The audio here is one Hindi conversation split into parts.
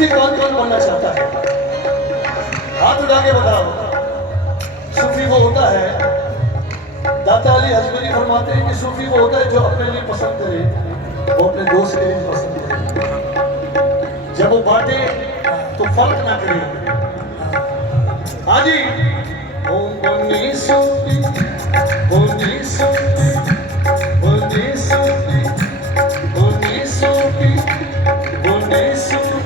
सूफी कौन कौन बनना चाहता है? हाथ उठा के बताओ। सूफी वो होता है, दाता अली हजबरी फरमाते हैं कि सूफी वो होता है जो अपने लिए पसंद करे वो अपने दोस्त के लिए पसंद करे, जब वो बांटे तो फर्क ना करे। हाँ जी, ओम बन्नी सूफी बन्नी सूफी बन्नी सूफी बन्नी सूफी बन्नी सूफी।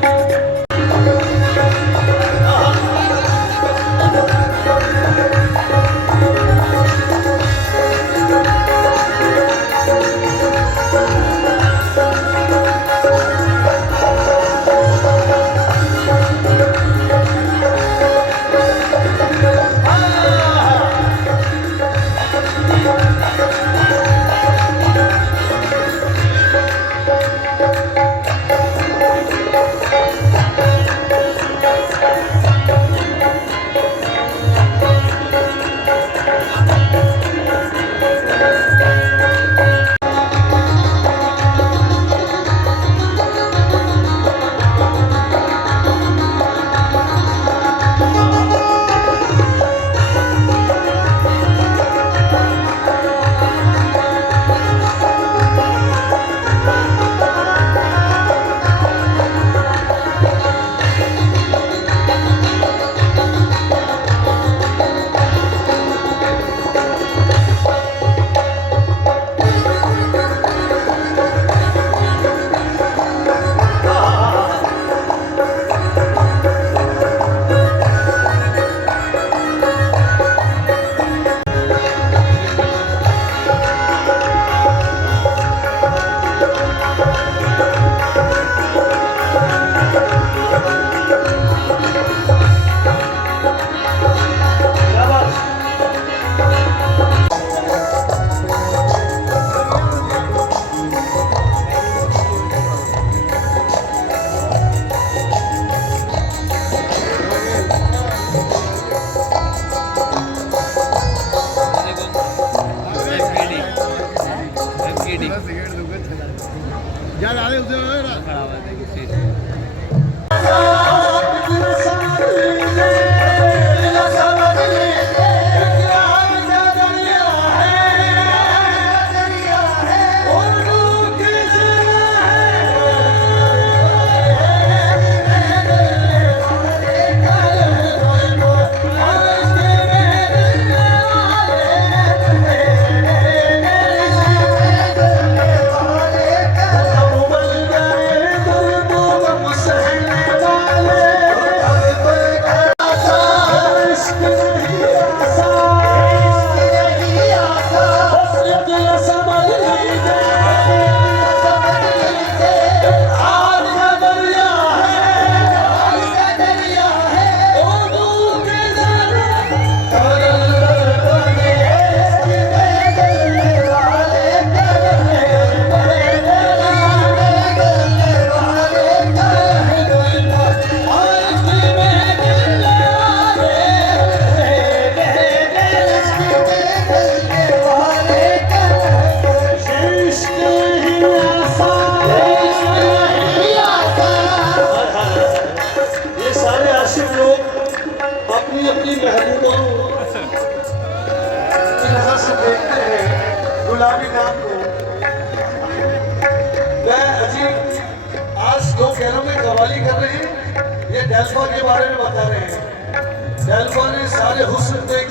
गुलाबी नाम को मैं अजीब आज 2 शहरों में कवाली कर रहे हैं। ये डेल्फा के बारे में बता रहे हैं। डेल्फा ने सारे हुस्न देख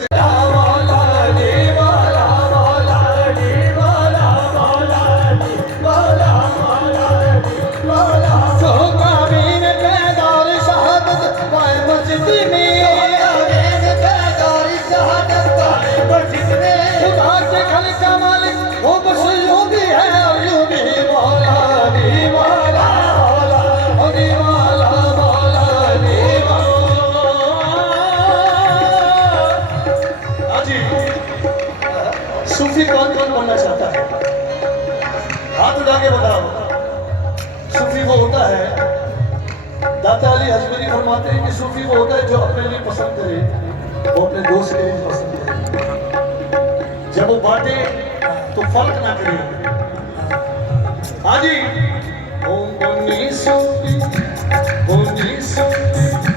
सूफी कौन कौन बनना चाहता है? हाथ उठा के बताओ। सूफी वो होता है, दाता अली हजबरी फरमाते हैं कि सूफी वो होता है जो अपने लिए पसंद करे वो अपने दोस्त के लिए पसंद करे, जब वो बांटे तो फर्क ना करे। हाँ जी, ओम बन्नी सूफी बोली सुनते